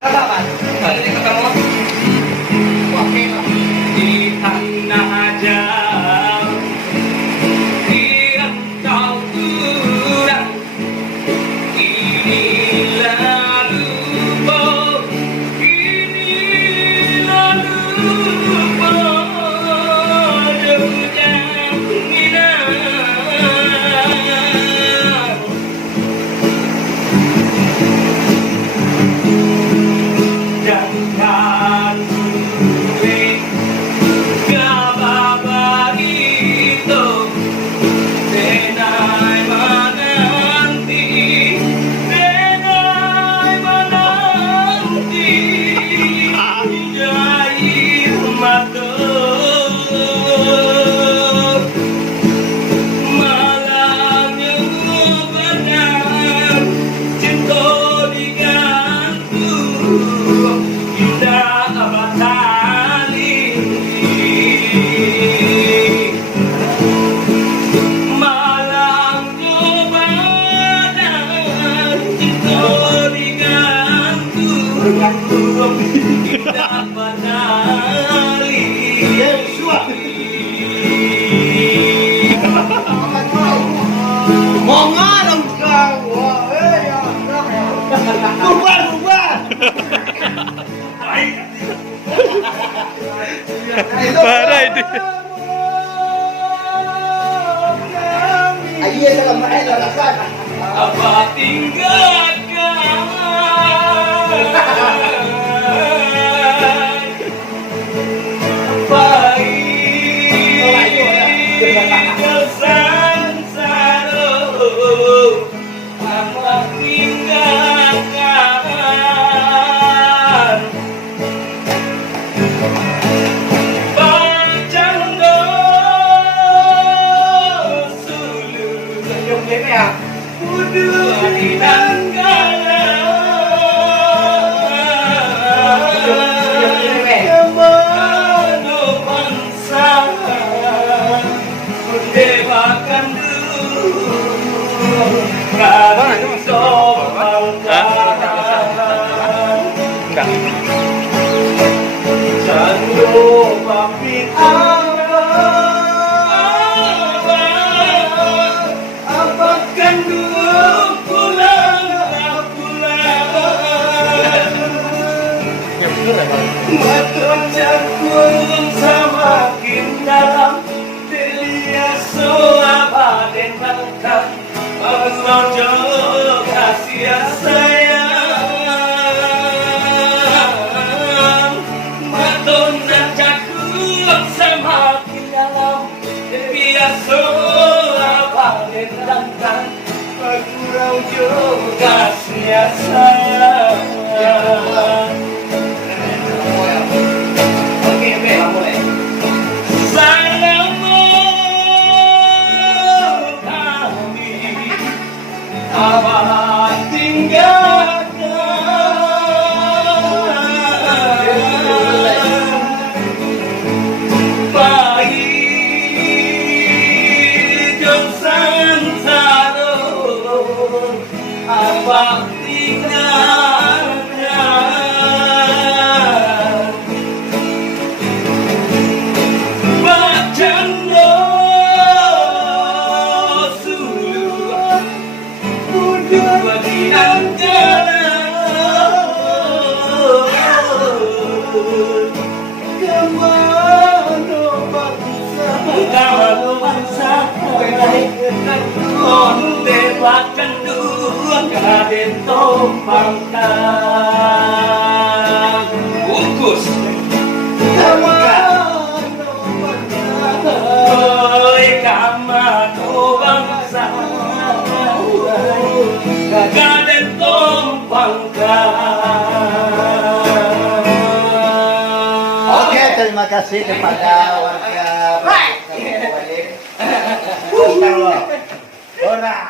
Kapan? Hari ini ketemu. Oke lah. Di tanah aja. Yang kau kurang. Inilah lupa. Inilah lupa. Jauhnya Minang. Jangan duit gababa itu denai menanti jahit mata malangnya benar cinta digantung indah abatali malangnya benar cinta digantung indah abatali Mongan dong kau. Bubar. Parah itu. Ayo saya main lakukan. apa tinggalkan baik kesan saru apa tinggalkan Bacando sulu Yung game ya. kudu dinanggalan kemana bangsa mendewakan dulu kami sopangan Enggak. Sando pamit apakan dulu pulang Maton jakun semakin dalam Delia soa dan bangkang Allah jauh kasih sayang Maton jakun semakin dalam Delia soa dan bangkang Bagurau jauh kasih sayang Oke, mulai. Sayangmu kami abad tinggalkan baik dosan saru abad tinggalkan Bacando sulu kudu dinanggalan kemana bangsa onde bacando kaden tompangkan bungkus Oi kamano bangsa kaden tompangkan Oke, terima kasih kepada warga. Balik. Ora.